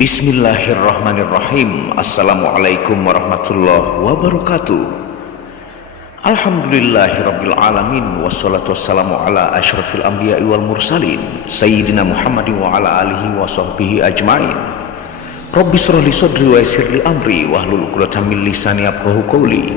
Bismillahirrahmanirrahim. Assalamualaikum warahmatullahi wabarakatuh. Alhamdulillahirabbil alamin, wassalatu wassalamu ala asyrafil anbiya'i wal mursalin sayyidina Muhammadin wa ala alihi wa sahbihi ajmain. Rabbi shrah li sadri wa yassir li amri wahlul 'uqdatam min lisani yafqahu qawli.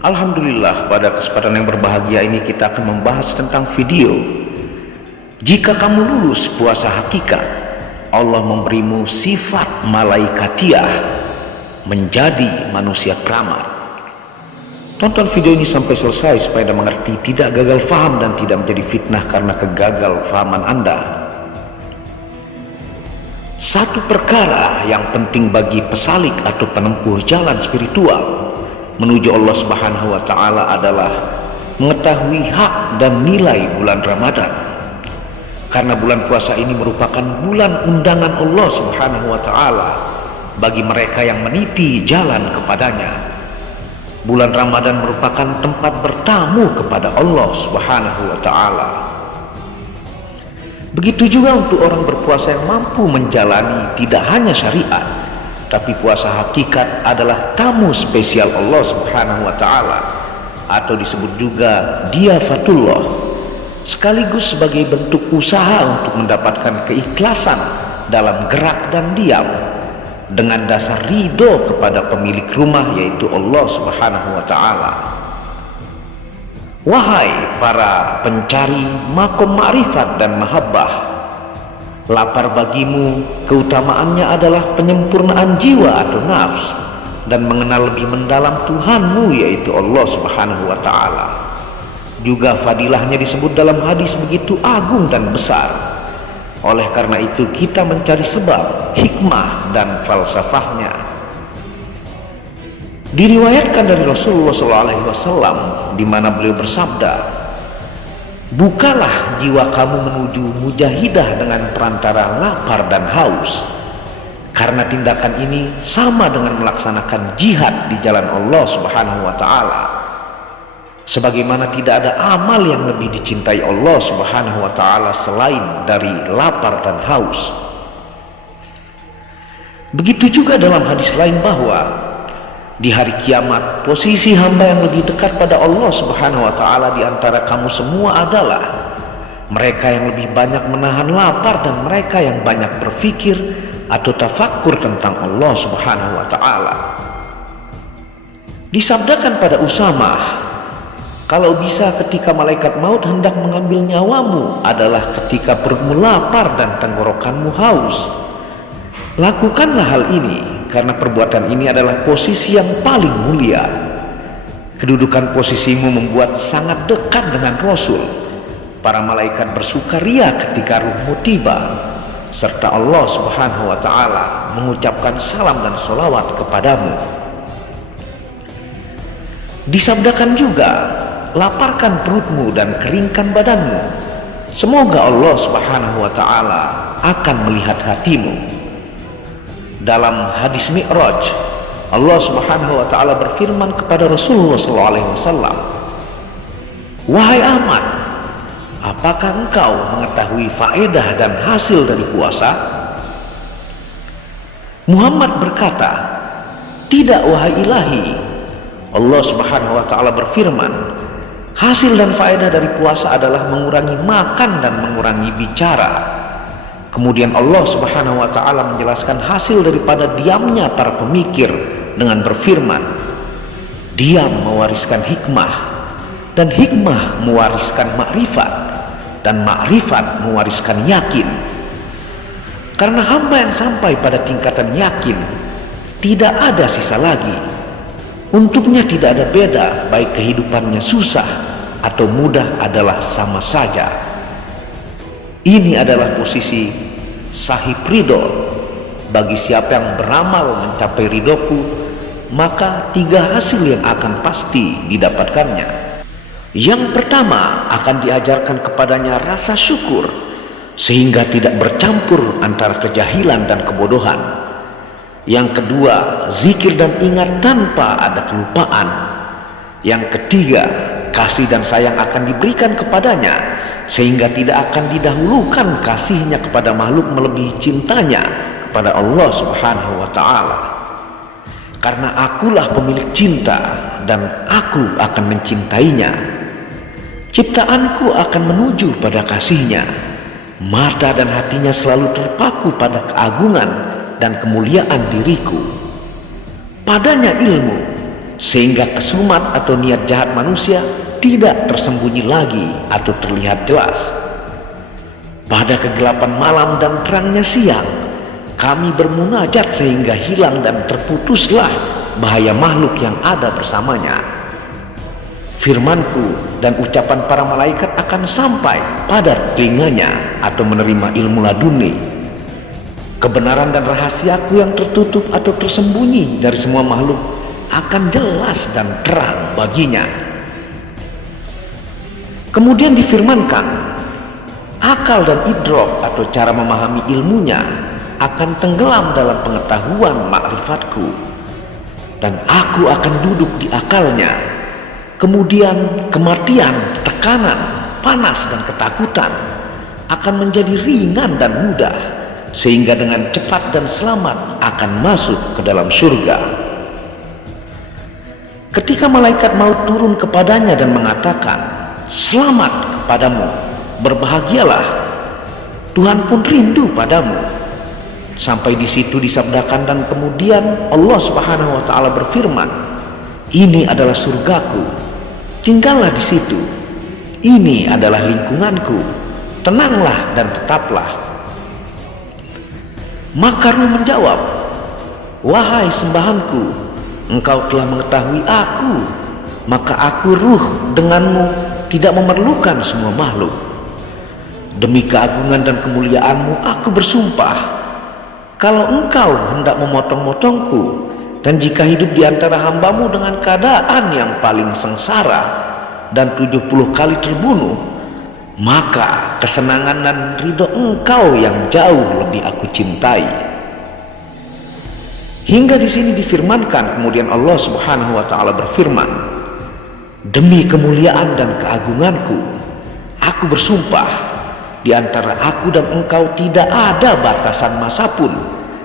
Alhamdulillah, pada kesempatan yang berbahagia ini kita akan membahas tentang video jika kamu lulus puasa hakikat, Allah memberimu sifat malaikatiah menjadi manusia keramat. Tonton video ini sampai selesai supaya Anda mengerti, tidak gagal faham dan tidak menjadi fitnah karena kegagal fahaman Anda. Satu perkara yang penting bagi pesalik atau penempuh jalan spiritual menuju Allah Subhanahu wa taala adalah mengetahui hak dan nilai bulan Ramadan. Karena bulan puasa ini merupakan bulan undangan Allah Subhanahu wa taala bagi mereka yang meniti jalan kepadanya. Bulan Ramadan merupakan tempat bertamu kepada Allah Subhanahu wa taala. Begitu juga untuk orang berpuasa yang mampu menjalani tidak hanya syariat, tapi puasa hakikat adalah tamu spesial Allah Subhanahu wa taala, atau disebut juga diafatullah, sekaligus sebagai bentuk usaha untuk mendapatkan keikhlasan dalam gerak dan diam dengan dasar ridho kepada pemilik rumah, yaitu Allah Subhanahu wa taala. Wahai para pencari makom ma'rifat dan mahabbah, lapar bagimu keutamaannya adalah penyempurnaan jiwa atau nafs dan mengenal lebih mendalam Tuhanmu, yaitu Allah Subhanahu wa taala. Juga fadilahnya disebut dalam hadis begitu agung dan besar. Oleh karena itu kita mencari sebab, hikmah dan falsafahnya. Diriwayatkan dari Rasulullah SAW di mana beliau bersabda, "Bukalah jiwa kamu menuju mujahidah dengan perantara lapar dan haus, karena tindakan ini sama dengan melaksanakan jihad di jalan Allah Subhanahu wa taala. Sebagaimana tidak ada amal yang lebih dicintai Allah Subhanahu wa taala selain dari lapar dan haus." Begitu juga dalam hadis lain bahwa di hari kiamat posisi hamba yang lebih dekat pada Allah Subhanahu wa taala di antara kamu semua adalah mereka yang lebih banyak menahan lapar dan mereka yang banyak berpikir atau tafakkur tentang Allah Subhanahu wa taala. Disabdakan pada Usamah, "Kalau bisa ketika malaikat maut hendak mengambil nyawamu adalah ketika perutmu lapar dan tenggorokanmu haus. Lakukanlah hal ini karena perbuatan ini adalah posisi yang paling mulia. Kedudukan posisimu membuat sangat dekat dengan Rasul. Para malaikat bersukaria ketika ruhmu tiba, serta Allah Subhanahu wa taala mengucapkan salam dan sholawat kepadamu." Disabdakan juga, "Laparkan perutmu dan keringkan badanmu. Semoga Allah Subhanahu wa taala akan melihat hatimu." Dalam hadis Mi'raj, Allah Subhanahu wa taala berfirman kepada Rasulullah SAW, "Wahai Ahmad, apakah engkau mengetahui faedah dan hasil dari puasa?" Muhammad berkata, "Tidak wahai ilahi." Allah Subhanahu wa taala berfirman, "Hasil dan faedah dari puasa adalah mengurangi makan dan mengurangi bicara." Kemudian Allah Subhanahu wa taala menjelaskan hasil daripada diamnya para pemikir dengan berfirman, "Diam mewariskan hikmah, dan hikmah mewariskan makrifat, dan makrifat mewariskan yakin." Karena hamba yang sampai pada tingkatan yakin, tidak ada sisa lagi. Untuknya tidak ada beda, baik kehidupannya susah atau mudah adalah sama saja. Ini adalah posisi sahib ridho. Bagi siapa yang beramal mencapai ridhoku, maka 3 hasil yang akan pasti didapatkannya. Yang pertama, akan diajarkan kepadanya rasa syukur sehingga tidak bercampur antara kejahilan dan kebodohan. Yang kedua, zikir dan ingat tanpa ada kelupaan. Yang ketiga, kasih dan sayang akan diberikan kepadanya sehingga tidak akan didahulukan kasihnya kepada makhluk melebihi cintanya kepada Allah Subhanahu wa ta'ala. Karena akulah pemilik cinta dan aku akan mencintainya. Ciptaanku akan menuju pada kasihnya. Mata dan hatinya selalu terpaku pada keagungan dan kemuliaan diriku. Padanya ilmu, sehingga kesumat atau niat jahat manusia tidak tersembunyi lagi atau terlihat jelas. Pada kegelapan malam dan terangnya siang, kami bermunajat sehingga hilang dan terputuslah bahaya makhluk yang ada bersamanya. Firmanku dan ucapan para malaikat akan sampai pada telinganya atau menerima ilmu laduni. Kebenaran dan rahasiaku yang tertutup atau tersembunyi dari semua makhluk akan jelas dan terang baginya. Kemudian difirmankan, akal dan idrok atau cara memahami ilmunya akan tenggelam dalam pengetahuan ma'rifatku, dan aku akan duduk di akalnya. Kemudian kematian, tekanan, panas dan ketakutan akan menjadi ringan dan mudah, sehingga dengan cepat dan selamat akan masuk ke dalam surga. Ketika malaikat maut turun kepadanya dan mengatakan, selamat kepadamu, berbahagialah, Tuhan pun rindu padamu. Sampai di situ disabdakan, dan kemudian Allah Subhanahu wa ta'ala berfirman, ini adalah surgaku, tinggallah di situ. Ini adalah lingkunganku, tenanglah dan tetaplah. Maka Ruh menjawab, wahai sembahanku, engkau telah mengetahui aku, maka aku Ruh denganmu tidak memerlukan semua makhluk. Demi keagungan dan kemuliaanmu aku bersumpah, kalau engkau hendak memotong-motongku, dan jika hidup di antara hambamu dengan keadaan yang paling sengsara dan 70 kali terbunuh, maka kesenangan dan ridho engkau yang jauh lebih aku cintai. Hingga di sini difirmankan, kemudian Allah Subhanahu wa ta'ala berfirman, demi kemuliaan dan keagunganku aku bersumpah, di antara aku dan engkau tidak ada batasan masa pun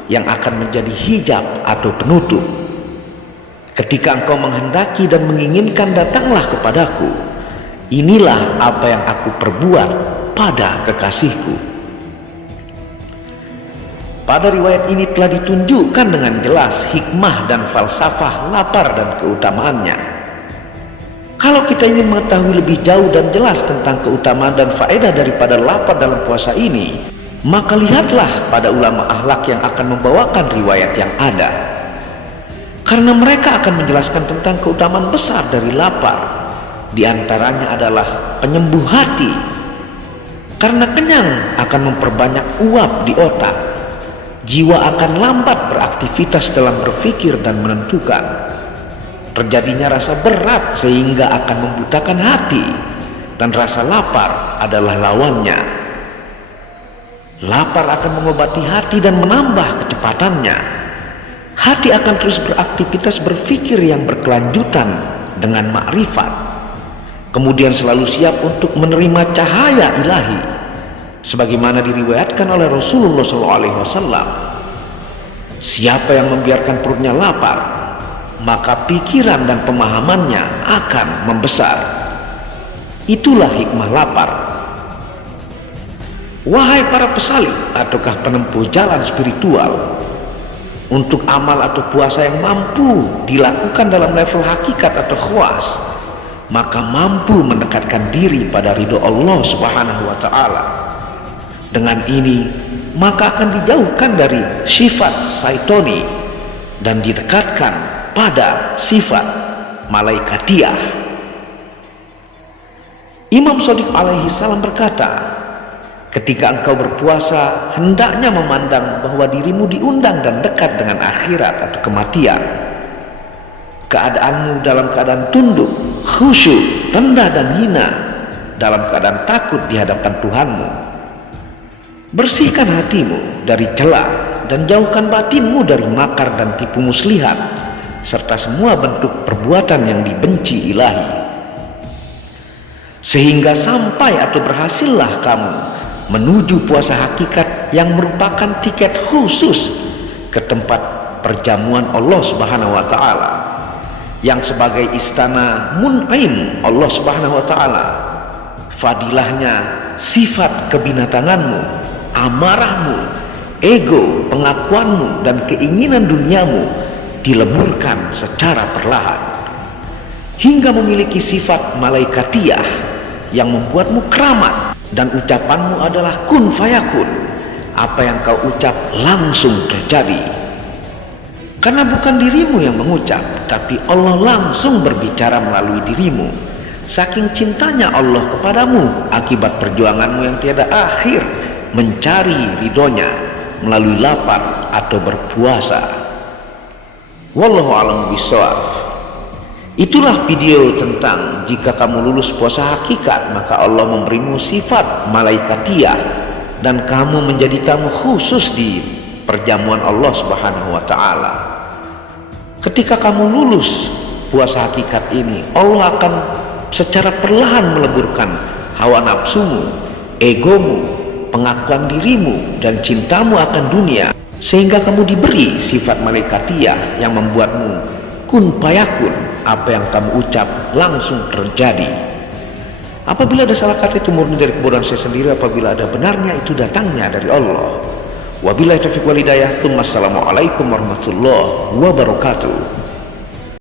yang akan menjadi hijab atau penutup. Ketika engkau menghendaki dan menginginkan, datanglah kepadaku. Inilah apa yang aku perbuat pada kekasihku. Pada riwayat ini telah ditunjukkan dengan jelas hikmah dan falsafah lapar dan keutamaannya. Kalau kita ingin mengetahui lebih jauh dan jelas tentang keutamaan dan faedah daripada lapar dalam puasa ini, maka lihatlah pada ulama akhlak yang akan membawakan riwayat yang ada, karena mereka akan menjelaskan tentang keutamaan besar dari lapar. Di antaranya adalah penyembuh hati, karena kenyang akan memperbanyak uap di otak. Jiwa akan lambat beraktivitas dalam berpikir dan menentukan. Terjadinya rasa berat sehingga akan membutakan hati, dan rasa lapar adalah lawannya. Lapar akan mengobati hati dan menambah kecepatannya. Hati akan terus beraktivitas berpikir yang berkelanjutan dengan makrifat, kemudian selalu siap untuk menerima cahaya ilahi, sebagaimana diriwayatkan oleh Rasulullah SAW. Siapa yang membiarkan perutnya lapar, maka pikiran dan pemahamannya akan membesar. Itulah hikmah lapar. Wahai para pesalih ataukah penempuh jalan spiritual, untuk amal atau puasa yang mampu dilakukan dalam level hakikat atau khawas, maka mampu mendekatkan diri pada ridho Allah Subhanahu wa ta'ala. Dengan ini maka akan dijauhkan dari sifat syaitoni dan didekatkan pada sifat malaikatiah. Imam Shadiq alaihi salam berkata, ketika engkau berpuasa, hendaknya memandang bahwa dirimu diundang dan dekat dengan akhirat atau kematian. Keadaanmu dalam keadaan tunduk, khusyuk, rendah dan hina, dalam keadaan takut di hadapan Tuhanmu. Bersihkan hatimu dari cela dan jauhkan batinmu dari makar dan tipu muslihat, serta semua bentuk perbuatan yang dibenci ilahi. Sehingga sampai atau berhasillah kamu menuju puasa hakikat yang merupakan tiket khusus ke tempat perjamuan Allah Subhanahu wa taala, yang sebagai istana mun'im Allah Subhanahu wa taala. Fadilahnya sifat kebinatanganmu, amarahmu, ego, pengakuanmu, dan keinginan duniamu dileburkan secara perlahan hingga memiliki sifat malaikatiyah yang membuatmu keramat, dan ucapanmu adalah kun fayakun. Apa yang kau ucap langsung terjadi, karena bukan dirimu yang mengucap, tapi Allah langsung berbicara melalui dirimu. Saking cintanya Allah kepadamu akibat perjuanganmu yang tiada akhir mencari ridhonya melalui lapar atau berpuasa. Wallahu a'lam bishawab. Itulah video tentang jika kamu lulus puasa hakikat, maka Allah memberimu sifat malaikatiyah dan kamu menjadi tamu khusus di perjamuan Allah Subhanahu wa taala. Ketika kamu lulus puasa hakikat ini, Allah akan secara perlahan meleburkan hawa nafsumu, egomu, pengakuan dirimu, dan cintamu akan dunia, sehingga kamu diberi sifat malaikatiyah yang membuatmu kun payakun. Apa yang kamu ucap langsung terjadi. Apabila ada salah kata itu murni dari kebodohan saya sendiri, apabila ada benarnya itu datangnya dari Allah. Wabillahi taufiq wal hidayah. Assalamualaikum warahmatullahi wabarakatuh.